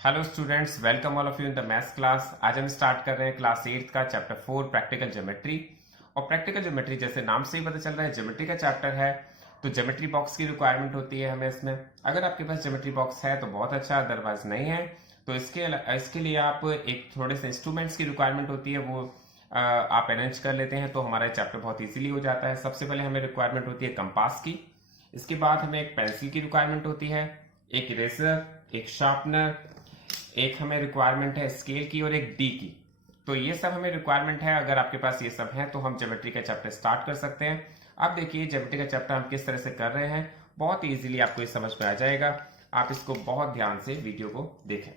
Hello students, welcome all of you in the maths class. आज हम start कर रहे हैं क्लास 8 का चैप्टर 4 प्रैक्टिकल ज्योमेट्री। और प्रैक्टिकल ज्योमेट्री जैसे नाम से ही पता चल रहा है ज्योमेट्री का चैप्टर है, तो ज्योमेट्री बॉक्स की रिक्वायरमेंट होती है हमें इसमें। अगर आपके पास ज्योमेट्री बॉक्स है तो बहुत अच्छा, अदरवाइज नहीं है तो इसके लिए आप एक थोड़े से इंस्ट्रूमेंट्स की रिक्वायरमेंट होती है, वो आप अरेंज कर लेते हैं तो हमारा चैप्टर बहुत ईजिली हो जाता है। सबसे पहले हमें रिक्वायरमेंट होती है कंपास की, इसके बाद हमें एक पेंसिल की रिक्वायरमेंट होती है, एक इरेजर, एक शार्पनर, एक हमें रिक्वायरमेंट है स्केल की और एक डी की। तो ये सब हमें रिक्वायरमेंट है। अगर आपके पास ये सब है तो हम ज्योमेट्री का चैप्टर स्टार्ट कर सकते हैं। अब देखिए ज्योमेट्री का चैप्टर हम किस तरह से कर रहे हैं, बहुत इजीली आपको ये समझ में आ जाएगा। आप इसको बहुत ध्यान से वीडियो को देखें।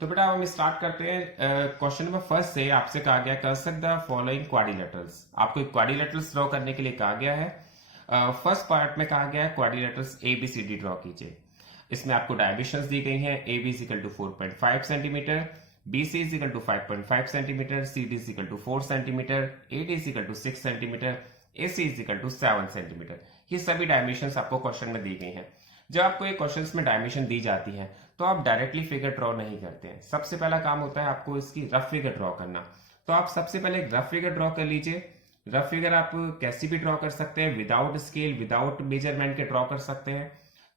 तो बेटा हम स्टार्ट करते हैं। क्वेश्चन नंबर फर्स्ट से आपसे कहा गया कंस्ट्रक्ट द फॉलोइंग क्वाड्रिलेटरल्स। आपको एक क्वाड्रिलेटरल्स ड्रॉ करने के लिए कहा गया है। फर्स्ट पार्ट में कहा गया है quadrilaterals A B C D draw कीजिए। इसमें आपको डायमेंशंस दी गई हैं। A B equal to 4.5 centimetre, B C equal to 5.5 centimetre, C D equal to 4 centimetre, A D equal to 6 centimetre, A C equal to 7 centimetre. ये सभी dimensions आपको question में दी गई हैं। जब आपको ये क्वेश्चंस में डायमेंशन दी जाती है तो आप डायरेक्टली फिगर ड्रॉ नहीं करते हैं। सबसे पहला काम होता है आपको इसकी रफ फिगर ड्रॉ करना। तो आप सबसे पहले एक रफ फिगर ड्रॉ कर लीजिए। रफ फिगर आप कैसी भी ड्रॉ कर सकते हैं, विदाउट स्केल विदाउट मेजरमेंट के ड्रॉ कर सकते हैं।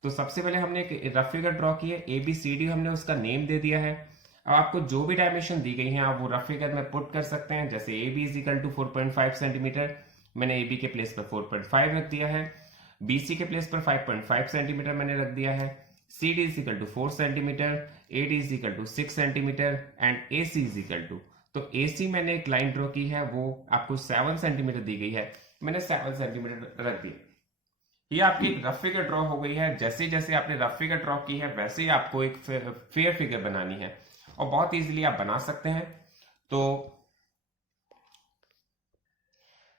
तो सबसे पहले हमने एक रफ फिगर ड्रॉ की है, ए बी सी डी हमने उसका नेम दे दिया है। अब आपको जो भी डायमेंशन दी गई है आप वो रफ फिगर में पुट कर सकते हैं। जैसे A B equal to 4.5 centimetre, मैंने ए बी के प्लेस पर 4.5 रख दिया है, बी सी के प्लेस पर 5.5 सेंटीमीटर मैंने रख दिया है, C D equal to 4 centimetre, A D equal to 6 centimetre and A C equal to, तो ए सी मैंने एक लाइन ड्रॉ की है वो आपको 7 सेंटीमीटर दी गई है, मैंने 7 सेंटीमीटर रख दिया। ये आपकी रफ फिगर ड्रॉ हो गई है। जैसे जैसे आपने रफ फिगर ड्रॉ की है वैसे ही आपको एक फेयर फिगर बनानी है और बहुत इजीली आप बना सकते हैं। तो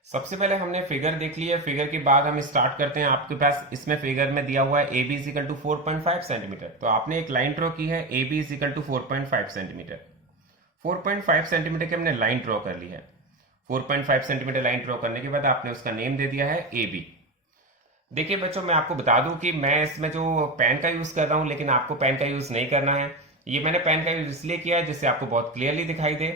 सबसे पहले हमने फिगर देख ली है। फिगर के बाद हम स्टार्ट करते हैं। आपके पास इसमें फिगर में दिया हुआ है A B equal to 4.5 centimetre, तो आपने एक लाइन ड्रॉ की है A B equal to 4.5 centimetre. 4.5 centimetre की हमने लाइन ड्रॉ कर ली है। 4.5 सेंटीमीटर लाइन ड्रॉ करने के बाद आपने उसका नेम दे दिया है ए बी। देखिए बच्चों, मैं आपको बता दूं कि मैं इसमें जो पेन का यूज कर रहा हूं, लेकिन आपको पेन का यूज नहीं करना है। ये मैंने पेन का यूज इसलिए किया है जिससे आपको बहुत क्लियरली दिखाई दे,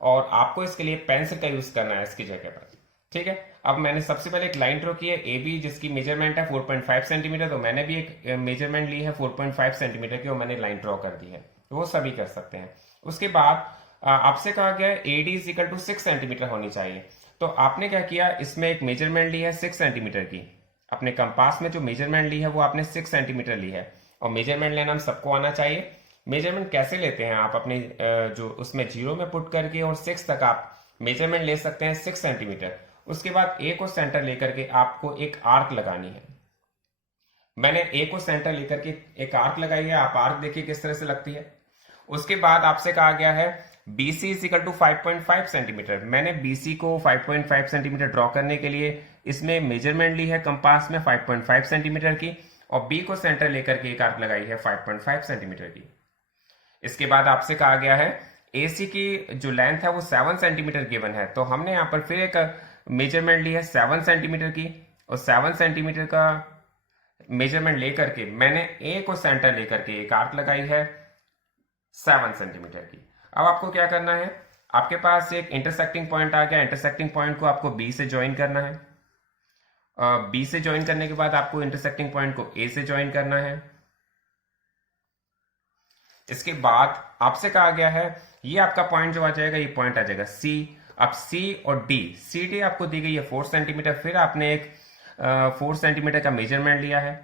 और आपको इसके लिए पेंसिल का यूज करना है इसकी जगह पर। ठीक है, अब मैंने सबसे पहले एक लाइन ड्रॉ की है ए बी जिसकी मेजरमेंट है 4.5 सेंटीमीटर, तो मैंने भी एक मेजरमेंट ली है 4.5 सेंटीमीटर की और मैंने लाइन ड्रॉ कर दी है। वो सभी कर सकते हैं। उसके बाद आपसे कहा गया है A D is equal to 6 centimetre होनी चाहिए। तो आपने क्या किया, इसमें एक मेजरमेंट ली है 6 सेंटीमीटर की। अपने कंपास में जो मेजरमेंट ली है वो आपने 6 सेंटीमीटर ली है, और मेजरमेंट लेना हम सबको आना चाहिए। मेजरमेंट कैसे लेते हैं आप अपने जो उसमें जीरो में पुट करके और 6 तक आप मेजरमेंट ले सकते हैं 6 सेंटीमीटर। उसके बाद ए को सेंटर लेकर के आपको एक आर्क लगानी है। मैंने ए को सेंटर लेकर के एक आर्क लगाई है, आप आर्क देखिए किस तरह से लगती है। उसके बाद आपसे कहा गया है BC is equal to 5.5 centimetre. मैंने BC को 5.5 सेंटीमीटर ड्रॉ करने के लिए इसमें मेजरमेंट ली है कंपास में 5.5 सेंटीमीटर की, और B को सेंटर लेकर के एक आर्क लगाई है 5.5 सेंटीमीटर की। इसके बाद आपसे कहा गया है AC की जो लेंथ है वो 7 सेंटीमीटर गिवन है, तो हमने यहाँ पर फिर एक मेजरमेंट ली है 7 सेंटीमीटर की, और 7 सेंटीमीटर का मेजरमेंट लेकर के मैंने A को सेंटर लेकर के एक आर्क लगाई है 7 सेंटीमीटर की। अब आपको क्या करना है, आपके पास एक इंटरसेक्टिंग पॉइंट आ गया। इंटरसेक्टिंग पॉइंट को आपको बी से ज्वाइन करना है। बी से ज्वाइन करने के बाद आपको इंटरसेक्टिंग पॉइंट को ए से ज्वाइन करना है। इसके बाद आपसे कहा गया है ये आपका पॉइंट जो आ जाएगा, ये पॉइंट आ जाएगा सी। अब सी और डी, सी डी आपको दी गई है 4 सेंटीमीटर। फिर आपने एक 4 सेंटीमीटर का मेजरमेंट लिया है।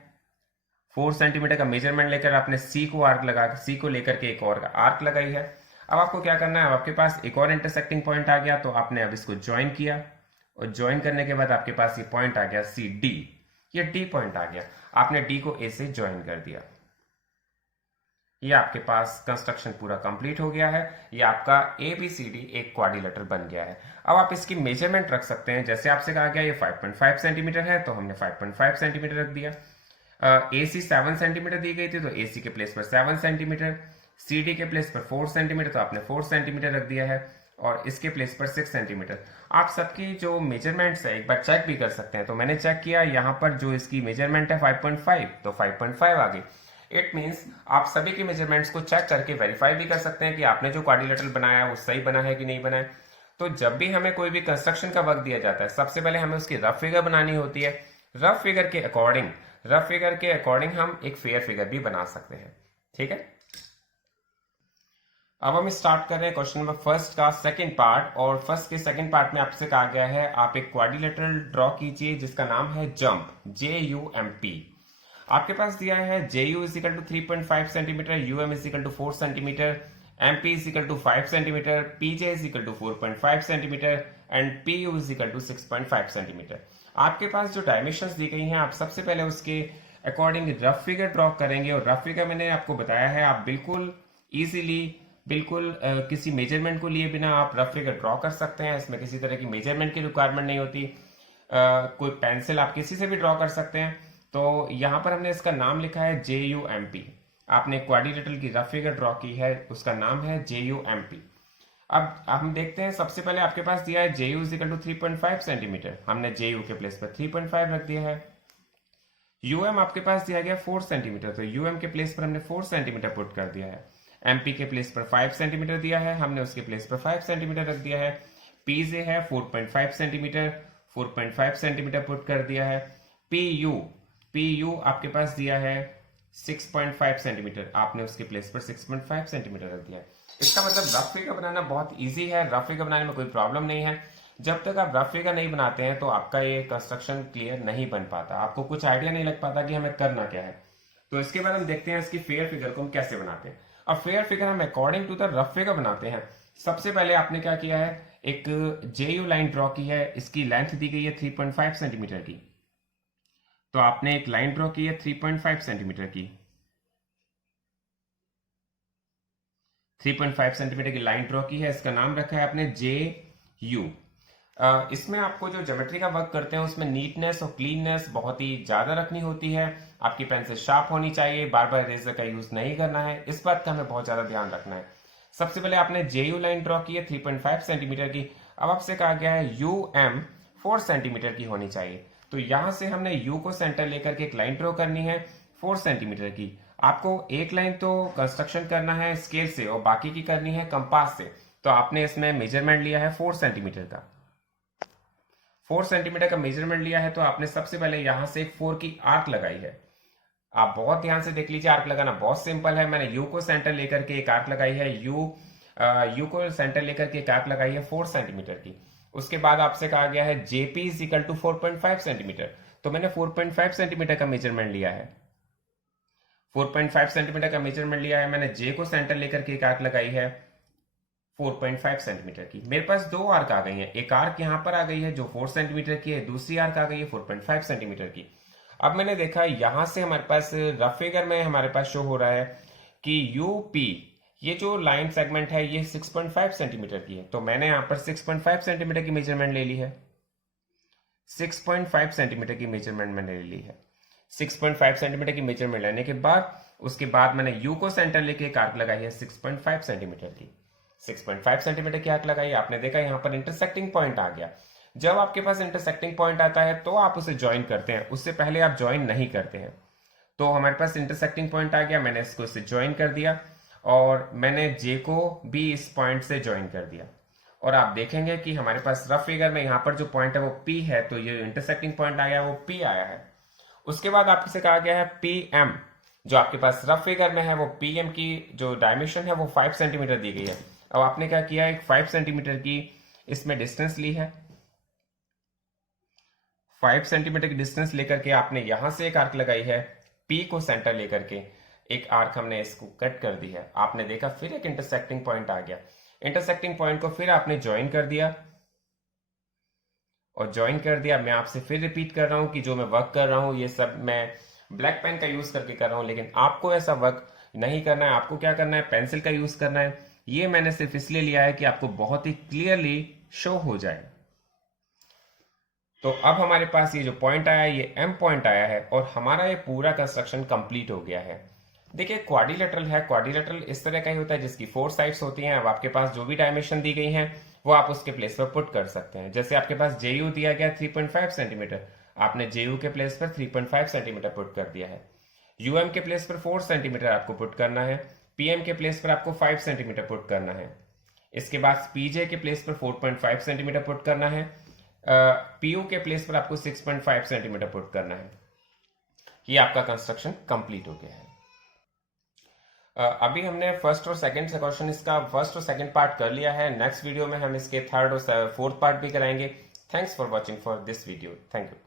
4 सेंटीमीटर का मेजरमेंट लेकर आपने सी को आर्क लगा, सी को लेकर के एक और आर्क लगाई है। अब आपको क्या करना है, अब आपके पास एक और इंटरसेक्टिंग पॉइंट आ गया, तो आपने अब इसको ज्वाइन किया, और ज्वाइन करने के बाद आपके पास ये पॉइंट आ गया सी डी। ये डी पॉइंट आ गया, आपने डी को ए से ज्वाइन कर दिया। ये आपके पास कंस्ट्रक्शन पूरा कंप्लीट हो गया है। ये आपका ए बी सी डी एक क्वाड्रिलेटर बन गया है। अब आप इसकी मेजरमेंट रख सकते हैं। जैसे आपसे कहा गया ये 5.5 सेंटीमीटर है, तो हमने 5.5 सेंटीमीटर रख दिया। ए सी 7 सेंटीमीटर दी गई थी, तो ए सी के प्लेस पर 7 सेंटीमीटर, सी डी के प्लेस पर 4 सेंटीमीटर, तो आपने 4 सेंटीमीटर रख दिया है, और इसके प्लेस पर 6 सेंटीमीटर। आप सबकी जो मेजरमेंट्स है एक बार चेक भी कर सकते हैं। तो मैंने चेक किया, यहाँ पर जो इसकी मेजरमेंट है 5.5, तो 5.5 आ गई। इट मीन्स आप सभी के मेजरमेंट्स को चेक करके वेरीफाई भी कर सकते हैं कि आपने जो क्वाड्रिलेटरल बनाया है वो सही बना है कि नहीं बना है। तो जब भी हमें कोई भी कंस्ट्रक्शन का वर्क दिया जाता है, सबसे पहले हमें उसकी रफ फिगर बनानी होती है। रफ फिगर के अकॉर्डिंग हम एक फेयर फिगर भी बना सकते हैं। ठीक है, अब हम स्टार्ट कर रहे हैं क्वेश्चन नंबर फर्स्ट का सेकंड पार्ट। और फर्स्ट के सेकंड पार्ट में आपसे कहा गया है आप एक क्वाड्रिलेटरल ड्रॉ कीजिए जिसका नाम है जंप, JUMP। आपके पास दिया है JU is equal to 3.5 centimetre, UM is equal to 4 centimetre, MP is equal to 5 centimetre, PJ is equal to 4.5 centimetre and PU is equal to 6.5 centimetre. आपके पास जो डायमेंशंस दी गई हैं आप सबसे पहले उसके अकॉर्डिंग रफ फिगर ड्रॉ करेंगे। और रफ फिगर मैंने आपको बताया है आप बिल्कुल इजीली किसी मेजरमेंट को लिए बिना आप रफ फिगर ड्रॉ कर सकते हैं। इसमें किसी तरह की मेजरमेंट की रिक्वायरमेंट नहीं होती। कोई पेंसिल आप किसी से भी ड्रॉ कर सकते हैं। तो यहाँ पर हमने इसका नाम लिखा है JUMP। आपने क्वाड्रिलेटरल की रफ फिगर ड्रॉ की है, उसका नाम है JUMP। अब हम देखते हैं, सबसे पहले आपके पास दिया है JU इजिकल टू 3.5 सेंटीमीटर, हमने JU के प्लेस पर 3.5 रख दिया है। UM आपके पास दिया गया 4 सेंटीमीटर, तो UM के प्लेस पर हमने 4 सेंटीमीटर पुट कर दिया है। MP के प्लेस पर 5 सेंटीमीटर दिया है, हमने उसके प्लेस पर 5 सेंटीमीटर रख दिया है। PJ है 4.5 सेंटीमीटर, 4.5 सेंटीमीटर पुट कर दिया है। PU आपके पास दिया है 6.5 सेंटीमीटर, आपने उसके प्लेस पर 6.5 सेंटीमीटर रख दिया है। इसका मतलब रफ फिगर बनाना बहुत इजी है, रफ फिगर बनाने में कोई प्रॉब्लम नहीं है। जब तक आप रफ फिगर नहीं बनाते हैं तो आपका ये कंस्ट्रक्शन क्लियर नहीं बन पाता, आपको कुछ आइडिया नहीं लग पाता कि हमें करना क्या है। तो इसके बाद हम देखते हैं इसकी फेयर फिगर को हम कैसे बनाते हैं। अब फेयर फिगर हम according to the rough figure बनाते हैं। सबसे पहले आपने क्या किया है, एक JU लाइन ड्रॉ की है, इसकी लेंथ दी गई है 3.5 सेंटीमीटर की। तो आपने एक लाइन ड्रॉ की है 3.5 सेंटीमीटर की, 3.5 सेंटीमीटर की लाइन ड्रॉ की है, इसका नाम रखा है आपने JU। इसमें आपको जो ज्योमेट्री का वर्क करते हैं उसमें नीटनेस और क्लीननेस बहुत ही ज्यादा रखनी होती है। आपकी पेंसिल शार्प होनी चाहिए, बार बार इरेजर का यूज नहीं करना है, इस बात का हमें बहुत ज्यादा ध्यान रखना है। सबसे पहले आपने JU लाइन ड्रॉ की है 3.5 सेंटीमीटर की। अब आपसे कहा गया है UM 4 सेंटीमीटर की होनी चाहिए। तो यहां से हमने U को सेंटर लेकर के एक लाइन ड्रॉ करनी है 4 सेंटीमीटर की। आपको एक लाइन तो कंस्ट्रक्शन करना है स्केल से और बाकी की करनी है कंपास से। तो आपने इसमें मेजरमेंट लिया है 4 सेंटीमीटर का, 4 सेंटीमीटर का मेजरमेंट लिया है। तो आपने सबसे पहले यहां से एक 4 की आर्क लगाई है। आप बहुत ध्यान से देख लीजिए, आर्क लगाना बहुत सिंपल है। मैंने U को सेंटर लेकर के एक आर्क लगाई है, U को सेंटर लेकर के एक आर्क लगाई है 4 सेंटीमीटर की। उसके बाद आपसे कहा गया है JP is equal to 4.5 centimetre. तो मैंने 4.5 सेंटीमीटर का मेजरमेंट लिया है, 4.5 सेंटीमीटर का मेजरमेंट लिया है। मैंने J को सेंटर लेकर के एक आर्क लगाई है 4.5 सेंटीमीटर की। मेरे पास दो आर्क आ गई है, एक आर्क यहां पर आ गई है जो 4 सेंटीमीटर की है, दूसरी आर्क आ गई है 4.5 सेंटीमीटर की। अब मैंने देखा यहां से हमारे पास रफ फिगर में हमारे पास शो हो रहा है कि UP ये जो लाइन सेगमेंट है ये 6.5 सेंटीमीटर की है। तो मैंने यहां पर 6.5 सेंटीमीटर की मेजरमेंट ले ली है, 6.5 सेंटीमीटर की मेजरमेंट मैंने ले ली है। 6.5 सेंटीमीटर की मेजरमेंट लेने के बाद उसके बाद मैंने U को सेंटर लेके एक आर्क लगाई है 6.5 सेंटीमीटर की, 6.5 सेंटीमीटर की आर्क लगाई। आपने देखा यहां पर इंटरसेक्टिंग पॉइंट आ गया। जब आपके पास इंटरसेक्टिंग पॉइंट आता है तो आप उसे ज्वाइन करते हैं, उससे पहले आप ज्वाइन नहीं करते हैं। तो हमारे पास इंटरसेक्टिंग पॉइंट आ गया, मैंने इसको इससे ज्वाइन कर दिया और मैंने J को भी इस पॉइंट से ज्वाइन कर दिया। और आप देखेंगे कि हमारे पास रफ फिगर में यहाँ पर जो पॉइंट है वो P है, तो ये इंटरसेक्टिंग पॉइंट आया वो P आया है। उसके बाद आपसे कहा गया है PM, जो आपके पास रफ फिगर में है वो PM की जो डायमेंशन है वो 5 सेंटीमीटर दी गई है। अब आपने क्या किया, एक 5 सेंटीमीटर की इसमें डिस्टेंस ली है, 5 सेंटीमीटर की डिस्टेंस लेकर के आपने यहां से एक आर्क लगाई है, P को सेंटर लेकर के एक आर्क हमने इसको कट कर दी है। आपने देखा फिर एक इंटरसेक्टिंग पॉइंट आ गया, इंटरसेक्टिंग पॉइंट को फिर आपने ज्वाइन कर दिया और ज्वाइन कर दिया। मैं आपसे फिर रिपीट कर रहा हूं कि जो मैं वर्क कर रहा हूं ये सब मैं ब्लैक पेन का यूज करके कर रहा हूं, लेकिन आपको ऐसा वर्क नहीं करना है। आपको क्या करना है, पेंसिल का यूज करना है। ये मैंने सिर्फ इसलिए लिया है कि आपको बहुत ही क्लियरली शो हो जाए। तो अब हमारे पास ये जो पॉइंट आया ये M पॉइंट आया है और हमारा ये पूरा कंस्ट्रक्शन कंप्लीट हो गया है। देखिए क्वाड्रिलेटरल है, क्वाड्रिलेटरल इस तरह का ही होता है जिसकी 4 साइड्स होती हैं। अब आपके पास जो भी डायमेंशन दी गई हैं वो आप उसके प्लेस पर पुट कर सकते हैं। जैसे आपके पास JU दिया गया 3.5 सेंटीमीटर, आपने JU के प्लेस पर 3.5 सेंटीमीटर पुट कर दिया है। यूएम के प्लेस पर 4 सेंटीमीटर आपको पुट करना है, पीएम के प्लेस पर आपको 5 सेंटीमीटर पुट करना है। इसके बाद पीजे के प्लेस पर 4.5 सेंटीमीटर पुट करना है, पीओ के प्लेस पर आपको 6.5 सेंटीमीटर पुट करना है। ये आपका कंस्ट्रक्शन कंप्लीट हो गया है। अभी हमने फर्स्ट और सेकंड से क्वेश्चन इसका फर्स्ट और सेकंड पार्ट कर लिया है। नेक्स्ट वीडियो में हम इसके थर्ड और फोर्थ पार्ट भी कराएंगे। Thanks for watching for this video. Thank you.